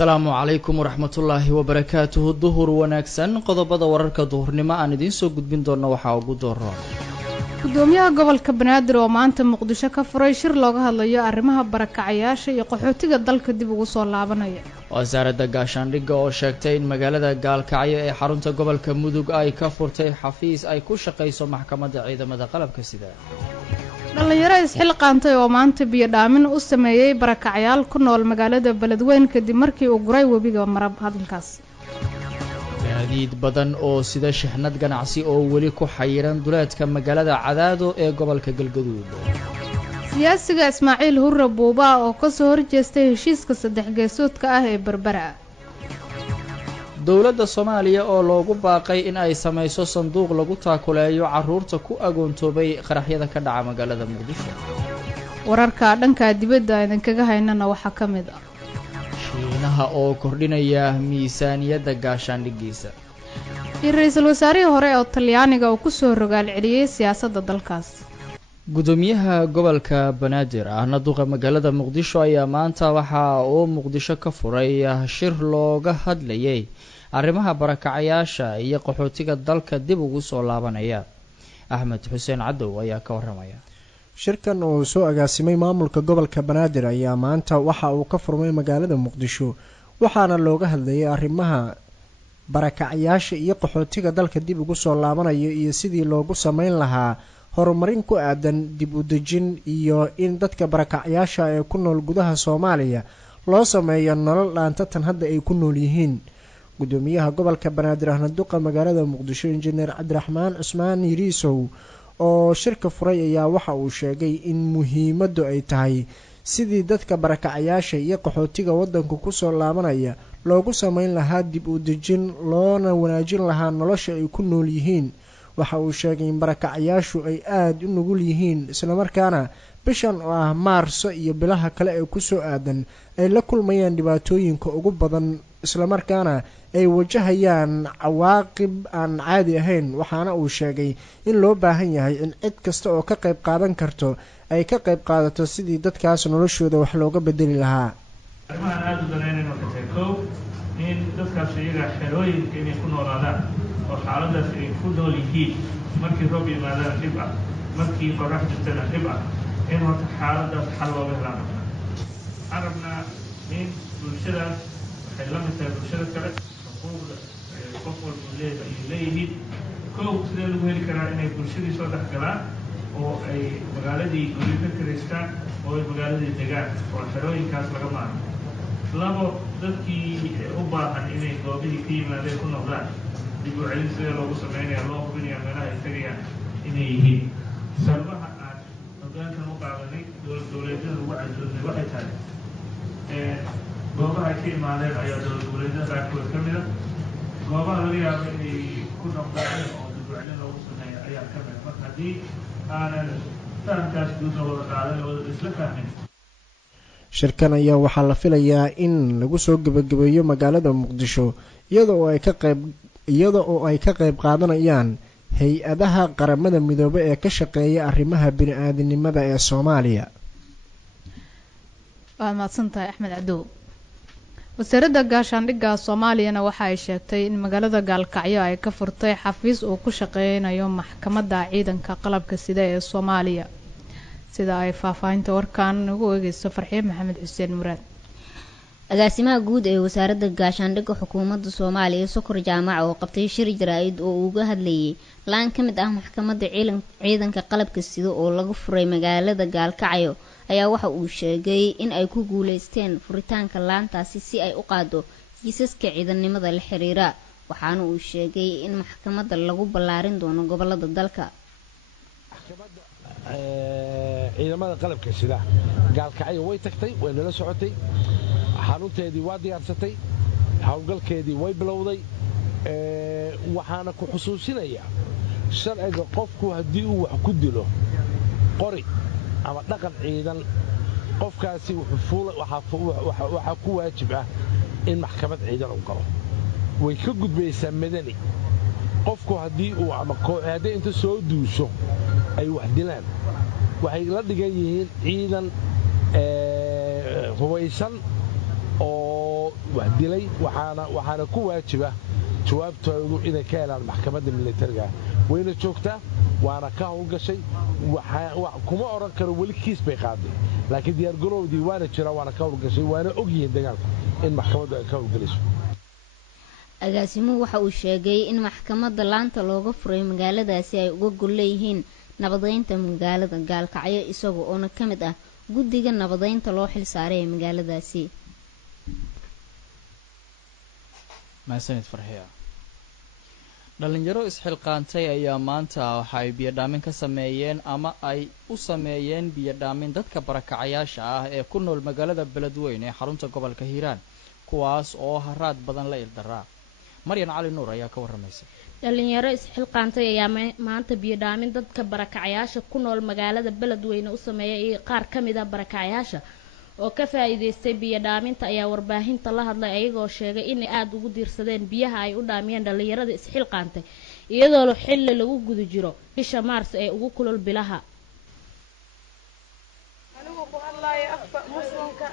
asalaamu calaykum waraxmatullaahi wabarakaatuhu duhur wanaagsan qodobada wararka duhurnimo aan idiin soo gudbin doonno waxaa ugu dooro gudoomiyaha gobolka banaadir oo maanta muqdisho ka furay shir looga hadlayo arrimaha barakacayaasha iyo qaxootiga dalka dib ugu soo laabanaya wasaaradda gaashaandhigga oo sheegtay in magaalada gaalkacyo ee xarunta gobolka mudug ay ka furtay xafiis ay ku shaqayso maxkamadda ciidamada qalabka sida dhalinyaro isxilqaantay oo maanta biyo dhaamin u sameeyey barakacayaal ku nool magaalada beledweyn kadib markii uu guray webiga marab hadalkaas gaadiid badan oo sida shixnad ganacsi oo weli ku xayiran duleedka magaalada cadaado ee gobolka galgaduud siyaasiga ismaaciil hurre buuba oo kasoo horjeestay heshiiska saddex geesoodka ah ee berbera dowladda soomaaliya oo loogu baaqay in ay samayso sanduuq lagu taakuleeyo carruurta ku agoontoobay qaraxyada ka dhaca magaalada muqdisho wararka dhanka dibadda idinkaga haynana waxaa ka mid ah shiinaha oo kordhinaya miisaaniyadda gaashaandhiggiisa iyo ra-iisul wasaarihii hore oo talyaaniga uu kusoo rogaal celiyey siyaasadda dalkaas gudoomiyaha gobolka banaadir ahna duqa magaalada muqdisho ayaa maanta waxa uu muqdisho ka furay shir looga hadlayay arrimaha barakacayaasha iyo qaxootiga dalka dib ugu soo laabanaya axmed xuseen cadow ayaa ka waramaya shirkan oo soo agaasimay maamulka gobolka banaadir ayaa maanta waxa uu ka furmay magaalada muqdisho waxaana looga hadlayay arrimaha barakacayaasha iyo qaxootiga dalka dib ugu soo laabanaya iyo sidii loogu sameyn lahaa horumarin ku aadan dib u dejin iyo in dadka barakacayaasha ee ku nool gudaha Soomaaliya loo sameeyo nolol dhaanta tan hadda ay ku nool yihiin gudoomiyaha gobolka banaadir ahna duqa magaalada muqdisho injineer cabdiraxmaan cusmaan yiriisow oo shirka furay ayaa waxa uu sheegay in muhiimadu ay tahay sidii dadka barakacayaasha iyo qaxootiga wadanka ku soo laabanaya loogu sameyn lahaa dib u dejin loona wanaajin lahaa nolosha ay ku nool yihiin waxa uu sheegay in barakacayaashu ay aada u nugul yihiin islamarkaana bishan oo ah maarso iyo bilaha kale ee kusoo aadan ay la kulmayaan dhibaatooyinka ugu badan islamarkaana ay wajahayaan cawaaqib aan caadi ahayn waxaana uu sheegay in loo baahan yahay in cid kasta oo ka qayb qaadan karto ay ka qayb qaadato sidii dadkaas noloshooda wax looga bedeli lahaa arrimahan aada u danaynayno waxay kow in dadkaas iyaga xerooyinka inay ku noolaadaan oo xaaladaas ay ku nool yihiin markii roob yimaadaan dhib ah markii qorax jirtana dhib ah in horta xaaladaas xal looga helaan waxaan rabnaa in bulshadaas waxay la mid tahay bulshada kale xuquuqda qof walba ay leeyihiin kow sidee lagu heli karaa inay bulshadii soo dhex galaan oo ay magaaladii guryo ka kiraystaan oo ay magaaladii degaan oo xerooyinkaas laga maarmo labo dadkii u baahan inay goobihii ka yimaadeen ku noqdaan dib u celin sidee loogu sameynaya loo hubinaya meelaha ay tegayaan inay yihiin sababaha aan hoggaankan u qaadanay dowladyada ugu cajoodnay waxay tahay goobaha ay ka imaadeen ayaa dowladyada qaarkood ka mida goobaha laga yaabo inay ku noqdaan oo dib u celin loogu sameeya ayaa ka mida marka haddii aanan fahamkaas guudna wada qaadan wada isla fahmin shirkan ayaa waxaa la filayaa in lagu soo gebagabeeyo magaalada muqdisho iyada oo ay ka qayb qaadanayaan hay-adaha qaramada midoobe ee ka shaqeeya arrimaha bini-aadinimada ee Soomaaliya. Waa mahadsantahay Axmed Cadow. wasaaradda gaashaandhigga Soomaaliyana waxa ay sheegtay in magaalada Gaalkacyo ay ka furtay xafiis uu ku shaqeynayo maxkamadda ciidanka qalabka sida ee Soomaaliya. sida ay faafahinta warkaan ugu eegayso Farxiye Maxamed Xuseen Muraad agaasimaha guud ee wasaaradda gaashaandhigga xukuumadda Soomaaliya Sokor Jaamac oo qabtay shir jaraa'id oo uga hadlayay laan ka mid ah maxkamadda ciidanka qalabka sida oo lagu furay magaalada Gaalkacyo ayaa waxa uu sheegay in ay ku guuleysteen furitaanka laantaasi si ay u qaado kiisaska ciidannimada la xiriira waxaana uu sheegay in maxkamadda lagu ballaarin doono gobolada dalka ciidamada qalabka sida Gaalkacyo way tagtay way nala socotay xarunteedii waa diyaarsatay hawlgalkeedii way bilowday waxaana ku xusuusinaya sharciga qofku haddii uu wax ku dilo qori ama dhaqan ciidan qofkaasi waxaa ku waajib ah in maxkamad ciidan uu galo way ka gudbaysaa madani qofku haddii uu ama kooxaday inta soo duusho ay wax dilaan waxay la dhigan yihiin ciidan hubaysan oo wax dilay waxaana ku waajiba jawaabtoodu inay ka helaan maxkamadda militariga wayna joogtaa waana ka howlgashay kuma oran karo weli kiis bay qaaday laakiin diyaargarowdii waana jira waana ka howlgashay waana ogyihiin dagaalka in maxkamaddu ay ka howlgalayso agaasimuhu waxa uu sheegay in maxkamadda laanta looga furay magaaladaasi ay uga gol leeyihiin nabadeynta magaalada gaalkacyo isaga oona ka mid ah guddiga nabadeynta loo xil saaray ee magaaladaasi. mahadsanid farxiya. dhalinyaro isxilqaantay ayaa maanta waxa ay biyodhaamin ka sameeyeen ama ay u sameeyeen biyodhaamin dadka barakacayaasha ah ee ku nool magaalada beledweyne ee xarunta gobolka hiiraan kuwaas oo haraad badan la ildaraa. maryan cali nuur ayaa ka waramaysa. dhalinyaro isxilqaantay ayaa maanta biyodhaamin dadka barakacayaasha ku nool magaalada beledweyne u sameeyay qaar ka mid ah barakacayaasha oo ka faa'iideystay biyodhaaminta ayaa warbaahinta la hadlay ayagoo sheegay inay aada ugu diirsadeen biyaha ay u dhaamiyeen dhalinyarada isxilqaantay iyadoo xilli lagu guda jiro bisha maars ee ugu kulul bilaha. anigu ku hadlaayo afka muslimka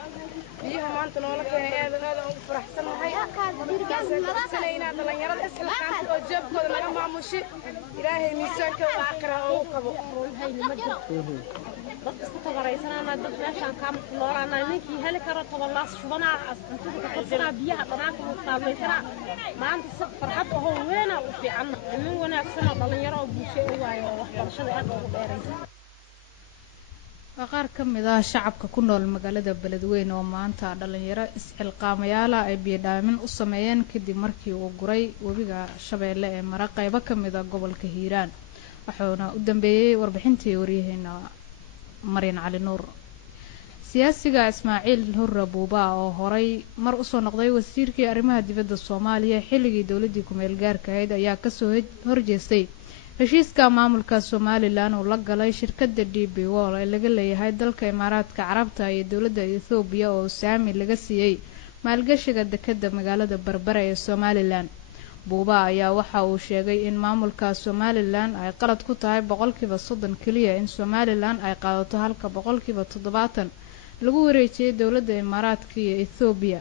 biyaha maanta noola keenay aad ugu faraxsanahay markaasayna dhalinyarada isxilqaantay oo jeebkooda naga maamushi ilaahay miisaankooda aakhira oo u qabo dadka isku tabaraysanana dad meeshaan ka noolaana ninkii heli karo tobolaas shubana asxantiga ka qasana biyaha dhanaanka u taabeysana maanta si farxad oo weyn u fiican in wanaagsan dhalinyaro oo bulshada waayo waxbarashada aad ugu dheeraysan. qaar ka mid ah shacabka ku nool magaalada beledweyne oo maanta dhalinyaro isxilqaamayaala ay biyodhaamin u sameeyeen kadib markii uu guray webiga Shabeelle ee mara qaybo ka mid ah gobolka Hiiraan waxaana u dambeeyay warbixintii waryaheena maryan cali nuur. siyaasiga Ismaaciil Hurre Buuba oo horay mar u soo noqday wasiirkii arrimaha dibadda Soomaaliya xilligii dawladii ku meel gaarka ahayd ayaa ka soo horjeestay heshiiska maamulka Somaliland oo la galay shirkadda DP World ee laga leeyahay dalka Imaaraadka Carabta iyo dawladda Ethiopia oo saami laga siiyay maalgashiga dekedda magaalada Berbera ee Somaliland. Buuba ayaa waxa uu sheegay in maamulka Somaliland ay qalad ku tahay 30% kaliya in Somaliland ay qaadato halka 70% lagu wareejiyay dawladda Imaaraadka iyo Ethiopia.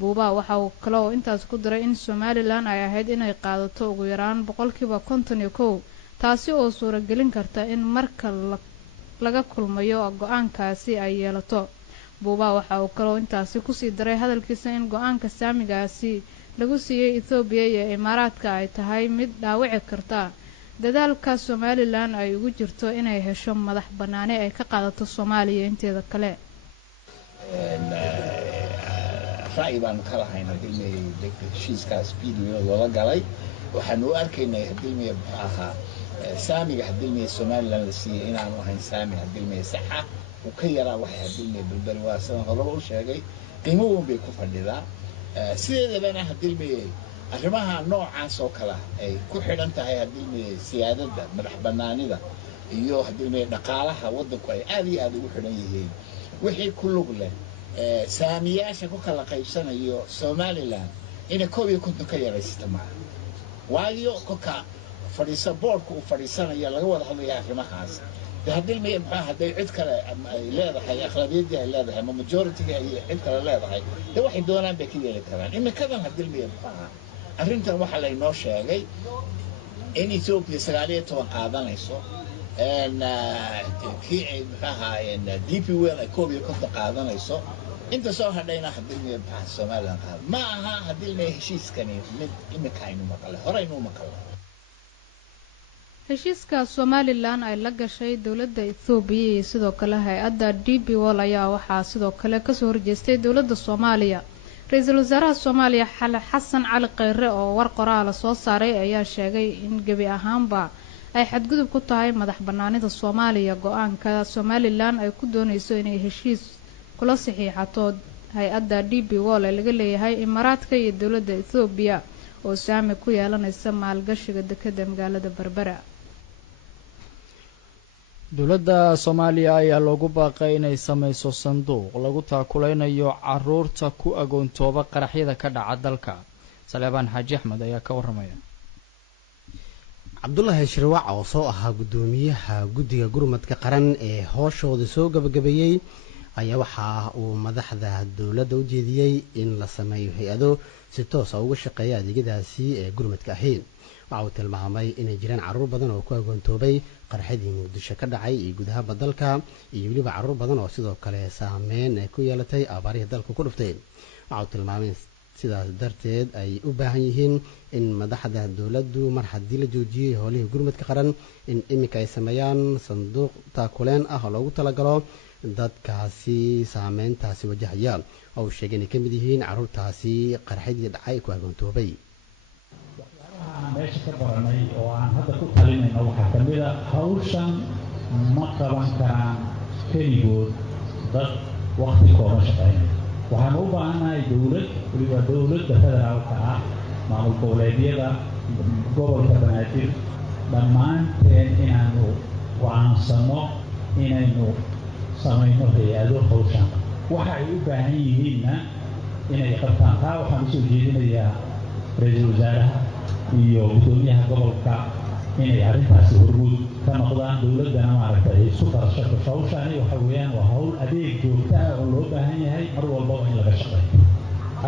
Buuba waxa uu kale oo intaas ku daray in Somaliland ay ahayd inay qaadato ugu yaraan 51% taasi oo suuragelin karta in marka laga kulmayo go'aankaasi ay yeelato. Buuba waxa uu kale oo intaas ku sii daray hadalkiisa in go'aanka saamigaasi lagu siiyay Ethiopia iyo Imaaraadka ay tahay mid dhaawici karta dadaalka Somaliland ay ugu jirto inay hesho madax banaani ay ka qaadato Soomaaliya inteeda kale. ra'yi baan ka lahayn hadilmay heshiiskaas video loola galay waxaan u arkaynay hadilmay ahaa saamiga hadilmay Somaliland la siiyay inaan ahayn saami hadilmay saxa oo ka yaraa waxa hadilmay balbal waa san horaba u sheegay qiimo weyn bay ku fadhidaa sideedaba hadilmay arrimaha noocaas oo kala ay ku xidhan tahay hadilmay siyaadada madax banaanida iyo hadilmay dhaqaalaha wadanku ay aad iyo aad ugu xidhan yihiin wixii ku lug leh saamiyaasha ku kala qaybsanayo Somaliland ina koob iyo konton ka yaraysta ma waayo kolka fadhiisa boardku uu fadhiisanayo laga wada hadlayaa arrimahaas hadilmay maxaa haday cid kale ay leedahay aqlabiyadii ay leedahay ama majority-ga ay cid kale leedahay waxay doonaan bay ka yeeli karaan imikadan hadilmay maxaa arrintan waxa la inoo sheegay in Ethiopia 19 qaadanayso kii ay maxaa DP World ay koob iyo konton qaadanayso inta soo hadhayna hadilmay maxaa Somaliland qaad ma aha hadilmay heshiiskani mid imika aynu maqalay horeynu maqalay. heshiiska Somaliland ay la gashay dawladda Ethiopia iyo sidoo kale hay'adda DP World ayaa waxaa sidoo kale ka soo horjeestay dawladda Soomaaliya. Ra'iisul Wasaaraha Soomaaliya Xasan Cali Khayre oo war qoraal soo saaray ayaa sheegay in gabi ahaanba ay xadgudub ku tahay madax banaanida Soomaaliya go'aanka Somaliland ay ku doonayso inay heshiis kula saxiixato hay'adda DP World ee laga leeyahay Imaaraadka iyo dawladda Ethiopia oo saami ku yeelanaysa maalgashiga dekedda magaalada Berbera. dawladda Soomaaliya ayaa loogu baaqay inay samayso sanduuq lagu taakuleynayo caruurta ku agoontooba qaraxyada ka dhaca dalka. Saleebaan Xaaji Axmed ayaa ka waramaya. Cabdullaahi Shirwac oo soo ahaa gudoomiyaha guddiga gurmadka qaran ee hooshooda soo gabagabeeyay ayaa waxa uu madaxda dowladda u jeediyey in la sameeyo hay-ado si toos ah uga shaqeeya adeegyadaasi ee gurmadka ahi waxa uu tilmaamay inay jiraan carruur badan oo ku agoontoobay qarxadii muqdisho ka dhacay iyo gudaha dalka iyo weliba carruur badan oo sidoo kale saameyn ay ku yeelatay abaarihii dalka ku dhuftay waxa uu tilmaamay sidaas darteed ay u baahan yihiin in madaxda dowladdu mar haddii la joojiyey howlihii gurmadka qaran in iminka ay sameeyaan sanduuq taakuleen ah oo loogu talagalo dadkaasi saameyntaasi wajahaya oo uu sheegay inay ka mid yihiin carruurtaasi qarxadii dhacay ku agoontoobay waxyaalaha meesha ka baranay oo aan hadda ku talinayno waxaa ka mid a hawshan ma qaban karaan keligood dad waqti kooban shaqaynaya waxaan u baahannahay dowlad weliba dowladda federaalka ah maamul goboleedyada gobolka banaadir dhammaanteen inaanu go'aansano inaynu samayno hay-ado hawshan waxa ay u baahan yihiinna inay qabtaan taa waxaan usoo jeedinayaa ra-iisul wasaaraha iyo guddoomiyaha gobolka inay arrintaasi hormuud ka noqdaan dowladdana maaragtay ay isu qarashato hawshani waxa weeyaan waa hawl adeeg joogta ah oo loo baahan yahay mar walbaba in laga shaqeeyo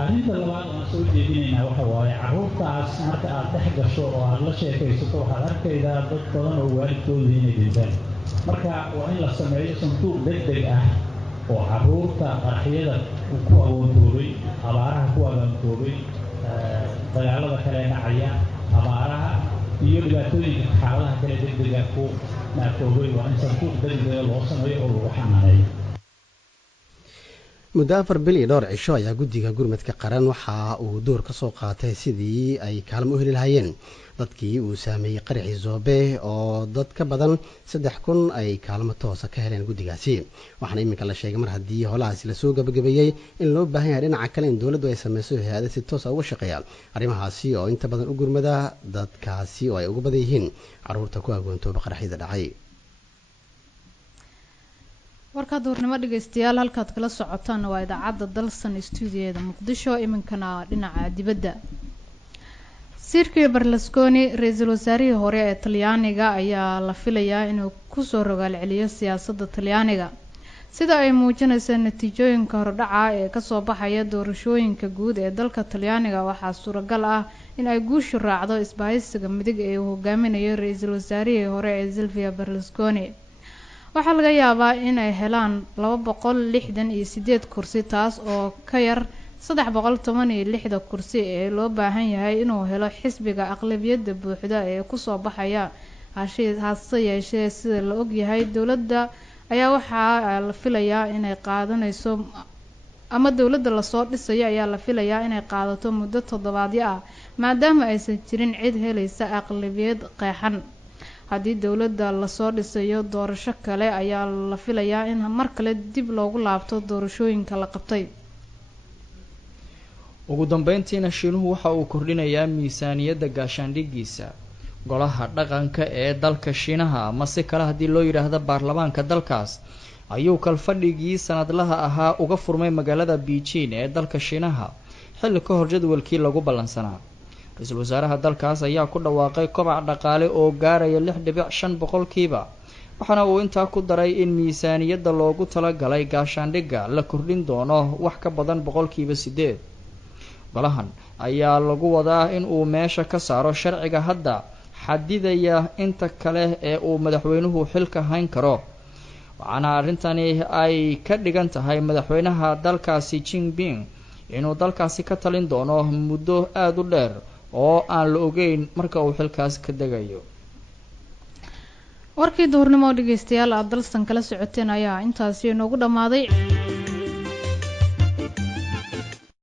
arrinta labaad oo aan soo jeedinaynaa waxa waaye carruurtaas marka aad dhex gasho oo aad la sheekaysato waxaad arkaydaa dad badan oo waalidkooda inay dhinteen marka waa in la sameeyo sanduuq degdeg ah oo carruurta qarxiyada ku agoontoobay abaaraha ku agoontoobay dagaalada kale dhacaya abaaraha iyo dhibaatooyinka xaaladaha kale degdega ku naafoobay waa in sanduuq degdega loo sameeyo oo lagu xanaaneeyo muddo 4 bil iyo dhowr cisho ayaa guddiga gurmadka qaran waxa uu door ka soo qaatay sidii ay kaalmo u heli lahaayeen dadkii uu saameeyey qaraxii Zoobe oo dad ka badan 3,000 ay kaalmo toos ah ka heleen guddigaasi waxaana iminka la sheegay mar haddii howlahaasi la soo gabagabeeyey in loo baahan yahay dhinaca kale in dowladdu ay sameyso hay-ado si toos ah uga shaqeeya arrimahaasi oo inta badan u gurmada dadkaasi oo ay ugu badan yihiin carruurta ku agoontooba qaraxyada dhacay warka duurnimo dhageystayaal halkaad kala socotaan waa idaacadda dalsan stuudiyeeda muqdisho iminkana dhinaca dibadda Silvio Berlusconi ra-iisul wasaarihii hore ee Talyaaniga ayaa la filayaa inuu ku soo rogaal celiyo siyaasadda Talyaaniga sida ay muujinayso natiijooyinka hordhaca ee ka soo baxaya doorashooyinka guud ee dalka Talyaaniga waxaa suuragal ah in ay guushu raacdo isbahaysiga midig ee uu hogaaminayo ra-iisul wasaarihii hore ee Silvio Berlusconi waxaa laga yaabaa in ay helaan 268 kursi taas oo ka yar 316 kursi ee loo baahan yahay inuu helo xisbiga aqlabiyadda buuxda ee ku soo baxaya hase yeeshee sida la og yahay dowladda ayaa waxaa la filayaa inay qaadanayso ama dowladda la soo dhisayo ayaa la filayaa inay qaadato muddo toddobaadyo ah maadaama aysan jirin cid helaysa aqlabiyad qeexan haddii dowladda la soo dhisayo doorasho kale ayaa la filayaa in mar kale dib loogu laabto doorashooyinka la qabtay ugu dambeyntiina shiinuhu waxa uu kordhinayaa miisaaniyadda gaashaandhigiisa golaha dhaqanka ee dalka Shiinaha ama si kale haddii loo yiraahdo baarlamaanka dalkaas ayuu kalfadhigii sanadlaha ahaa uga furmay magaalada Beijing ee dalka Shiinaha xilli ka hor jadwalkii lagu ballansanaa ra-iisul wasaaraha dalkaas ayaa ku dhawaaqay kobac dhaqaale oo gaaraya 6.5% waxaana uu intaa ku daray in miisaaniyadda loogu talagalay gaashaandhigga la kordhin doono wax ka badan 8%. golahan ayaa lagu wadaa in uu meesha ka saaro sharciga hadda xadidaya inta kale ee uu madaxweynuhu xilka hayn karo waxaana arrintani ay ka dhigan tahay madaxweynaha dalkaasi Xi Jinping inuu dalkaasi ka talin doono muddo aad u dheer oo aan la ogeyn marka uu xilkaas ka degayo warkii duurnimo dhageystayaal aad dalsan kala socoteen ayaa intaasi inoogu dhamaaday